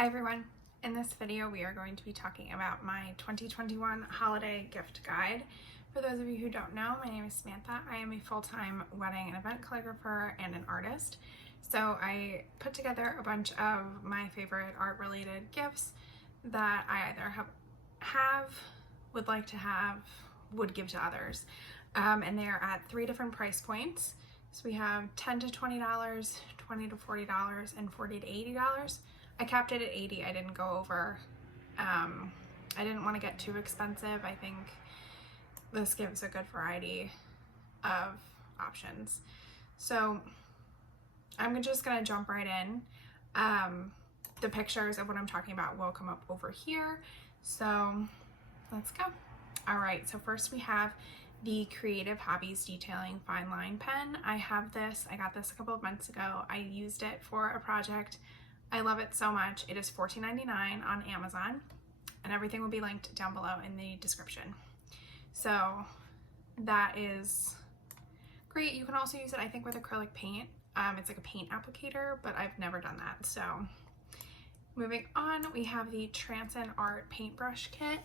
Hi everyone, in this video we are going to be talking about my 2021 holiday gift guide. For those of you who don't know, my name is Samantha. I am a full-time wedding and event calligrapher and an artist. So I put together a bunch of my favorite art-related gifts that I either would like to have, would give to others. And they are at 3 different price points. So we have $10 to $20, $20 to $40, and $40 to $80. I capped it at 80. I didn't go over. I didn't want to get too expensive. I think this gives a good variety of options. So I'm just gonna jump right in. The pictures of what I'm talking about will come up over here. So let's go. All right, so first we have the Creative Hobbies Detailing Fine Line pen. I have this, I got this a couple of months ago. I used it for a project. I love it so much. It is $14.99 on Amazon, and everything will be linked down below in the description. So that is great. You can also use it, I think, with acrylic paint. It's like a paint applicator, but I've never done that. So moving on, we have the Transon Art Paintbrush Kit.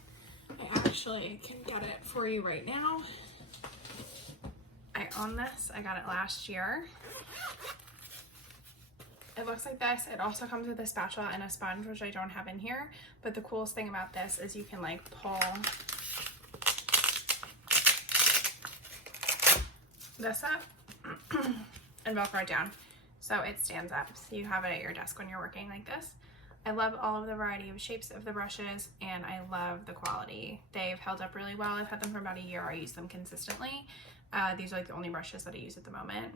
I actually can get it for you right now. I own this. I got it last year. It looks like this. It also comes with a spatula and a sponge, which I don't have in here. But the coolest thing about this is you can like pull this up and Velcro it down so it stands up. So you have it at your desk when you're working like this. I love all of the variety of shapes of the brushes, and I love the quality. They've held up really well. I've had them for about a year. I use them consistently. These are like the only brushes that I use at the moment,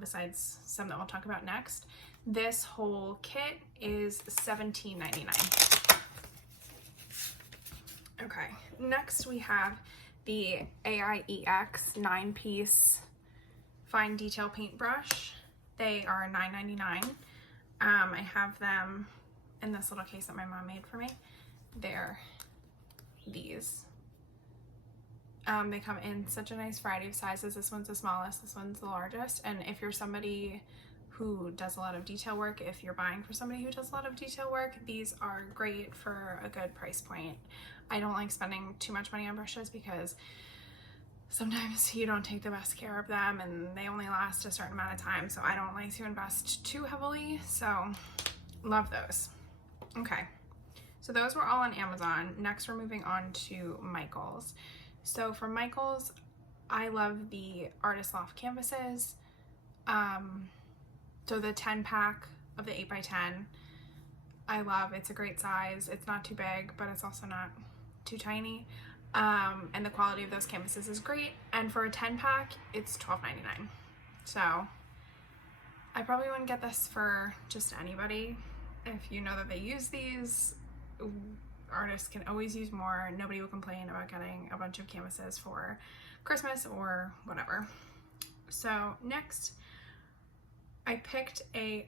besides some that we'll talk about next. This whole kit is $17.99. Okay, next we have the AIEX 9-piece fine detail paintbrush. They are $9.99. I have them in this little case that my mom made for me. They're these. They come in such a nice variety of sizes. This one's the smallest, this one's the largest. And if you're somebody who does a lot of detail work, if you're buying for somebody who does a lot of detail work, these are great for a good price point. I don't like spending too much money on brushes because sometimes you don't take the best care of them and they only last a certain amount of time. So I don't like to invest too heavily. So love those. Okay, so those were all on Amazon. Next we're moving on to Michael's. So for Michael's, I love the Artist Loft canvases. So the 10-pack of the 8x10, I love. It's a great size. It's not too big, but it's also not too tiny. And the quality of those canvases is great. And for a 10-pack, it's $12.99. So I probably wouldn't get this for just anybody. If you know that they use these, artists can always use more. Nobody will complain about getting a bunch of canvases for Christmas or whatever. So next, I picked a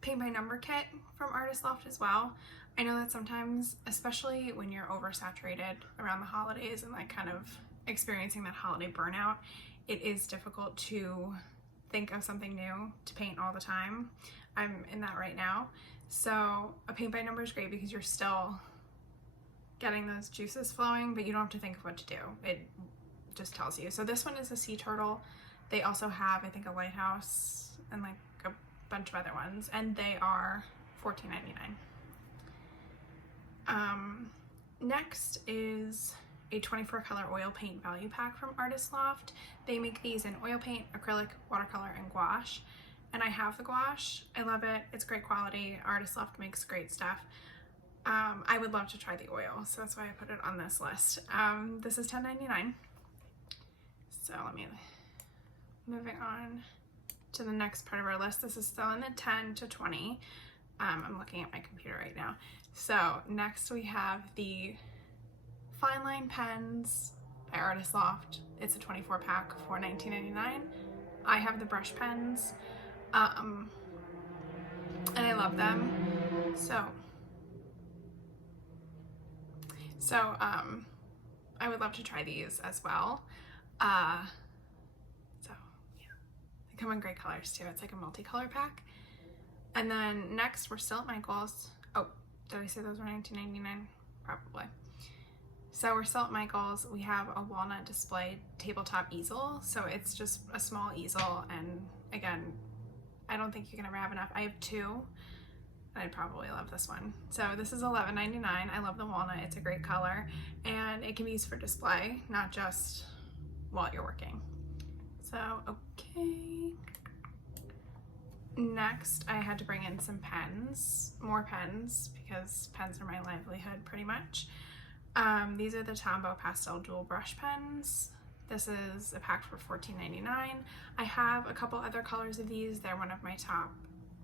paint by number kit from Artist Loft as well. I know that sometimes, especially when you're oversaturated around the holidays and like kind of experiencing that holiday burnout, it is difficult to think of something new to paint all the time. I'm in that right now. So a paint by number is great because you're still getting those juices flowing, but you don't have to think of what to do. It just tells you. So this one is a sea turtle. They also have, I think, a lighthouse and like a bunch of other ones, and they are $14.99. Next is a 24 color oil paint value pack from Artist Loft. They make these in oil paint, acrylic, watercolor, and gouache. And I have the gouache. I love it. It's great quality. Artist Loft makes great stuff. I would love to try the oil, so that's why I put it on this list. This is $10.99. So moving on to the next part of our list. This is still in the 10 to 20. I'm looking at my computer right now. So next we have the Fine Line pens by Artist Loft. It's a 24 pack for $19.99. I have the brush pens. And I love them. So I would love to try these as well. So yeah, they come in great colors too. It's like a multicolor pack. And then next, we're still at Michael's. Oh, did I say those were $19.99? Probably. So we're still at Michael's. We have a walnut display tabletop easel. So it's just a small easel. And again, I don't think you can ever have enough. I have two. I'd probably love this one. So this is $11.99. I love the walnut. It's a great color. And it can be used for display, not just while you're working. So, okay. Next, I had to bring in some pens, more pens, because pens are my livelihood pretty much. These are the Tombow Pastel dual brush pens. This is a pack for $14.99. I have a couple other colors of these. They're one of my top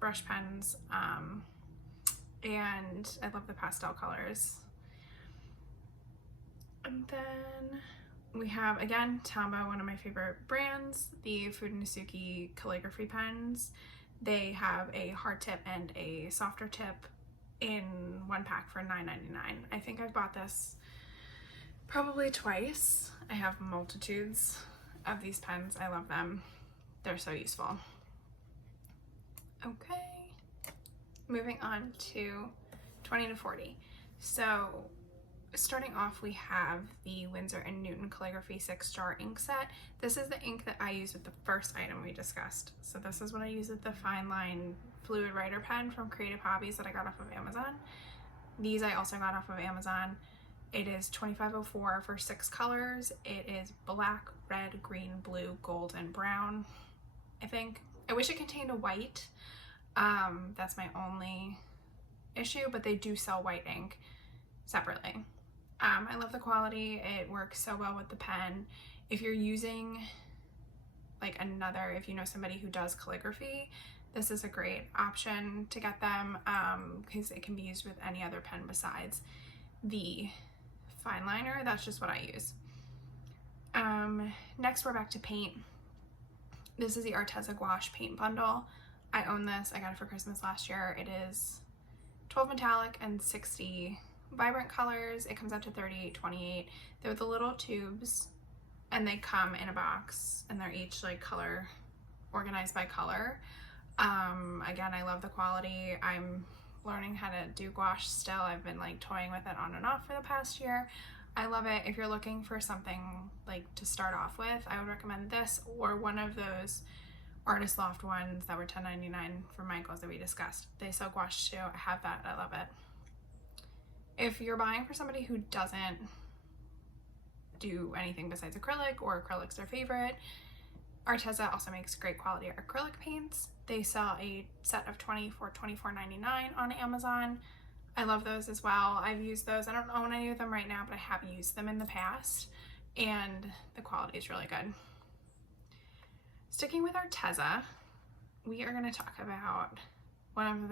brush pens, and I love the pastel colors. And then we have, again, Tombow, one of my favorite brands, the Fudenosuke calligraphy pens. They have a hard tip and a softer tip in one pack for $9.99. I think I've bought this probably twice. I have multitudes of these pens. I love them. They're so useful. Okay, moving on to 20 to 40. So starting off, we have the Winsor & Newton Calligraphy 6-jar ink set. This is the ink that I used with the first item we discussed. So this is what I use with the Fineline Fluid Writer pen from Creative Hobbies that I got off of Amazon. These I also got off of Amazon. It is $25.04 for 6 colors. It is black, red, green, blue, gold, and brown, I think. I wish it contained a white. That's my only issue, but they do sell white ink separately. I love the quality. It works so well with the pen. If you're using like if you know somebody who does calligraphy, this is a great option to get them, because it can be used with any other pen besides the fine liner. That's just what I use. Next, we're back to paint. This is the Arteza Gouache paint bundle. I own this. I got it for Christmas last year. It is 12 metallic and 60 vibrant colors. It comes out to $38.28. They're the little tubes, and they come in a box, and they're each like color organized by color. Again, I love the quality. I'm learning how to do gouache still. I've been like toying with it on and off for the past year. I love it. If you're looking for something like to start off with, I would recommend this or one of those Artist Loft ones that were $10.99 from Michael's that we discussed. They sell gouache too. I have that. I love it. If you're buying for somebody who doesn't do anything besides acrylic, or acrylic's their favorite, Arteza also makes great quality acrylic paints. They sell a set of 20 for $24.99 on Amazon. I love those as well. I've used those. I don't own any of them right now, but I have used them in the past, and the quality is really good. Sticking with Arteza, we are going to talk about one of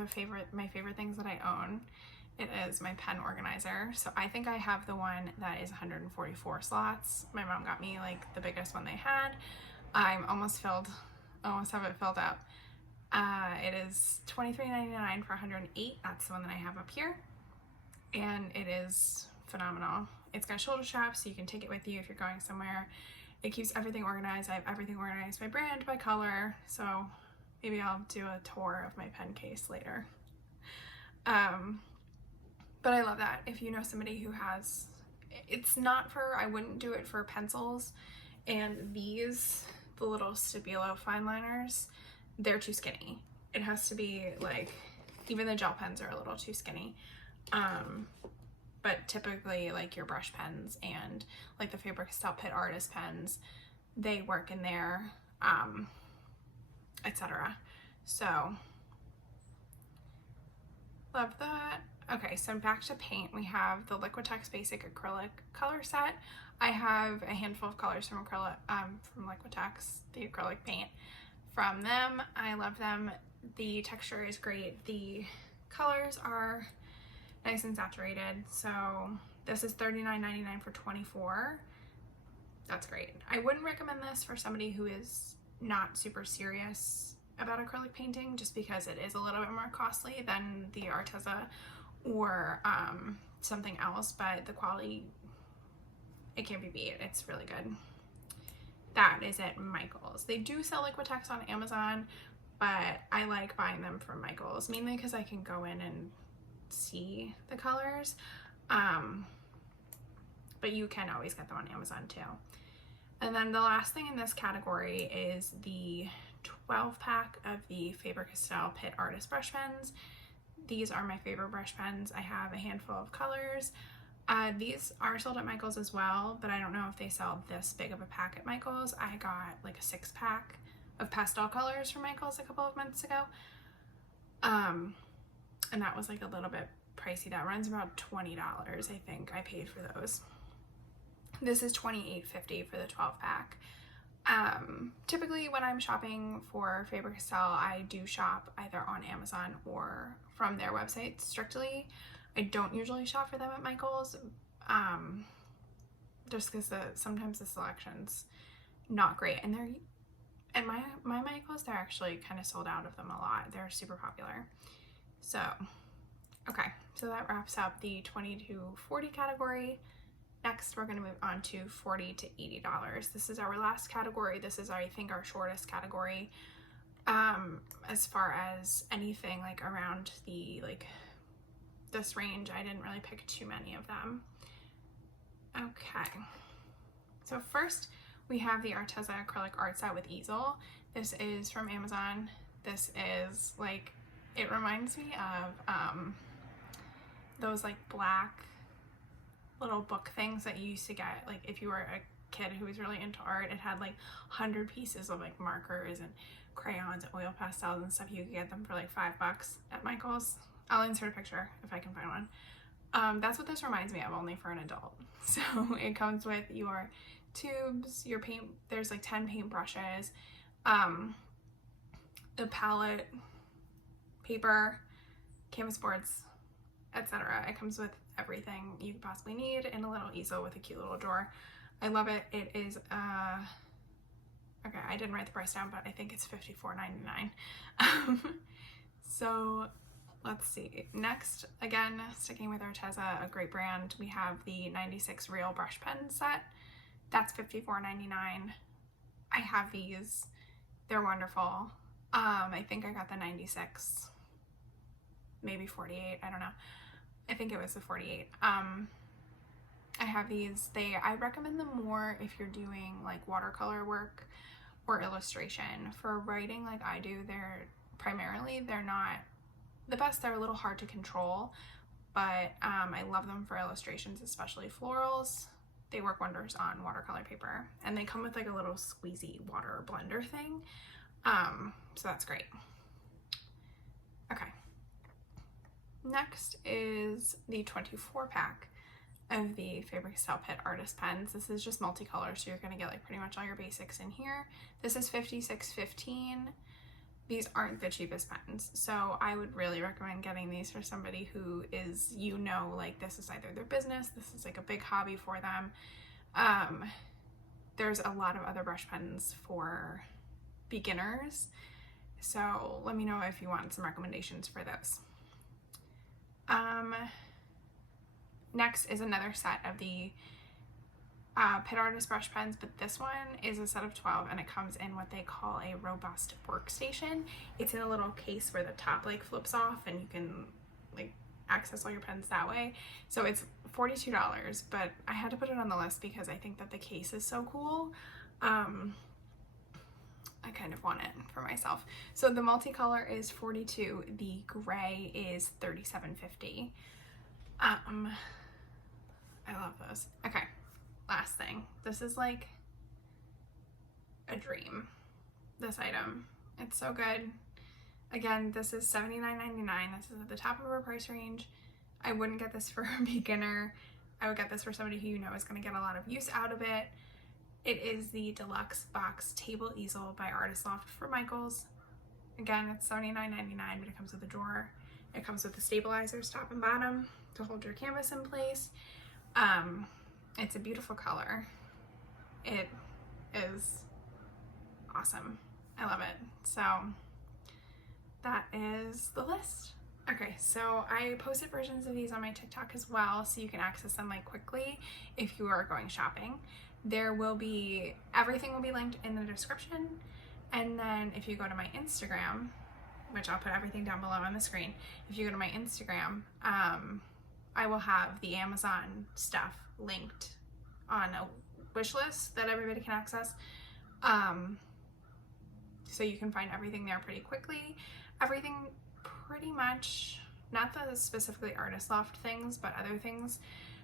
my favorite things that I own. It is my pen organizer. So I think I have the one that is 144 slots. My mom got me like the biggest one they had. I'm almost have it filled up. It is $23.99 for 108. That's the one that I have up here. And it is phenomenal. It's got shoulder straps, so you can take it with you if you're going somewhere. It keeps everything organized. I have everything organized by brand, by color. So maybe I'll do a tour of my pen case later. But I love that. If you know somebody who has, I wouldn't do it for pencils. And these, the little Stabilo fine liners, they're too skinny. It has to be like, even the gel pens are a little too skinny. But typically like your brush pens and like the Faber-Castell Pitt artist pens, they work in there, etc. So love that. Okay, so back to paint. We have the Liquitex Basic Acrylic color set. I have a handful of colors from Liquitex, the acrylic paint from them. I love them. The texture is great. The colors are nice and saturated. So this is $39.99 for 24. That's great. I wouldn't recommend this for somebody who is not super serious about acrylic painting, just because it is a little bit more costly than the Arteza or something else, but the quality, it can't be beat. It's really good. That is at Michael's. They do sell Liquitex on Amazon, but I like buying them from Michaels, mainly because I can go in and see the colors. But you can always get them on Amazon too. And then the last thing in this category is the 12 pack of the Faber-Castell Pitt Artist Brush Pens. These are my favorite brush pens. I have a handful of colors. These are sold at Michaels as well, but I don't know if they sell this big of a pack at Michaels. I got like a 6-pack of pastel colors from Michaels a couple of months ago. And that was like a little bit pricey. That runs about $20, I think I paid for those. This is $28.50 for the 12-pack. Typically when I'm shopping for Faber-Castell, I do shop either on Amazon or from their website strictly. I don't usually shop for them at Michaels, just because sometimes the selection's not great. And my Michaels, they're actually kind of sold out of them a lot. They're super popular. So, okay, so that wraps up the $20 to $40 category. Next, we're going to move on to $40 to $80. This is our last category. This is, I think, our shortest category. As far as anything like around this range, I didn't really pick too many of them. Okay, so first we have the Arteza Acrylic Art Set with Easel. This is from Amazon. This is like, it reminds me of those like black little book things that you used to get like if you were a kid who was really into art. It had like 100 pieces of like markers and crayons and oil pastels and stuff. You could get them for like $5 at Michaels. I'll insert a picture if I can find one. That's what this reminds me of, only for an adult. So it comes with your tubes, your paint, there's like 10 paint brushes, a palette, paper, canvas boards, etc. It comes with everything you could possibly need in a little easel with a cute little drawer. I love it. It is okay, I didn't write the price down, but I think it's $54.99. So let's see. Next, again, sticking with Arteza, a great brand, we have the 96 Real Brush Pen set. That's $54.99. I have these. They're wonderful. I think I got the 96, maybe 48, I don't know. I think it was the 48. I have these. I recommend them more if you're doing like watercolor work or illustration. For writing like I do, they're not the best. They're a little hard to control, but I love them for illustrations, especially florals. They work wonders on watercolor paper, and they come with like a little squeezy water blender thing. So that's great. Okay. Next is the 24-pack of the Faber-Castell Pitt Artist Pens. This is just multicolor, so you're going to get like pretty much all your basics in here. This is $56.15. These aren't the cheapest pens, so I would really recommend getting these for somebody who is, like this is either their business, this is like a big hobby for them. There's a lot of other brush pens for beginners, so let me know if you want some recommendations for those. Next is another set of the Pitt Artist brush pens, but this one is a set of 12 and it comes in what they call a robust workstation. It's in a little case where the top like flips off and you can like access all your pens that way. So it's $42, but I had to put it on the list because I think that the case is so cool. I kind of want it for myself. So the multicolor is $42, the gray is $37.50. I love those. Okay, last thing. This is like a dream, this item. It's so good. Again, this is $79.99. This is at the top of our price range. I wouldn't get this for a beginner. I would get this for somebody who is going to get a lot of use out of it. It is the Deluxe Box Table Easel by Artist Loft for Michaels. Again, it's $79.99, but it comes with a drawer. It comes with the stabilizers top and bottom to hold your canvas in place. It's a beautiful color. It is awesome. I love it. So that is the list. Okay, so I posted versions of these on my TikTok as well, so you can access them like quickly if you are going shopping. Everything will be linked in the description, And then if you go to my Instagram, which I'll put everything down below on the screen, if you go to my Instagram, I will have the Amazon stuff linked on a wish list that everybody can access. So you can find everything there pretty quickly. Everything pretty much, not the specifically Artist Loft things, but other things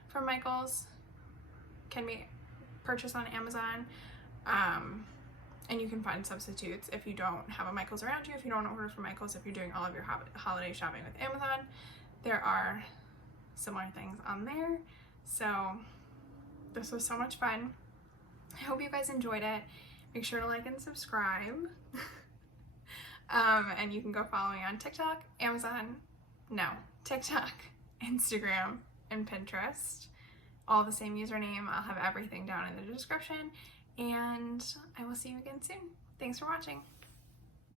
from Michaels can be purchased on Amazon. And you can find substitutes if you don't have a Michaels around you, if you don't order from Michaels, if you're doing all of your holiday shopping with Amazon. There are similar things on there. So this was so much fun. I hope you guys enjoyed it. Make sure to like and subscribe. And you can go follow me on TikTok, TikTok, Instagram, and Pinterest. All the same username. I'll have everything down in the description. And I will see you again soon. Thanks for watching.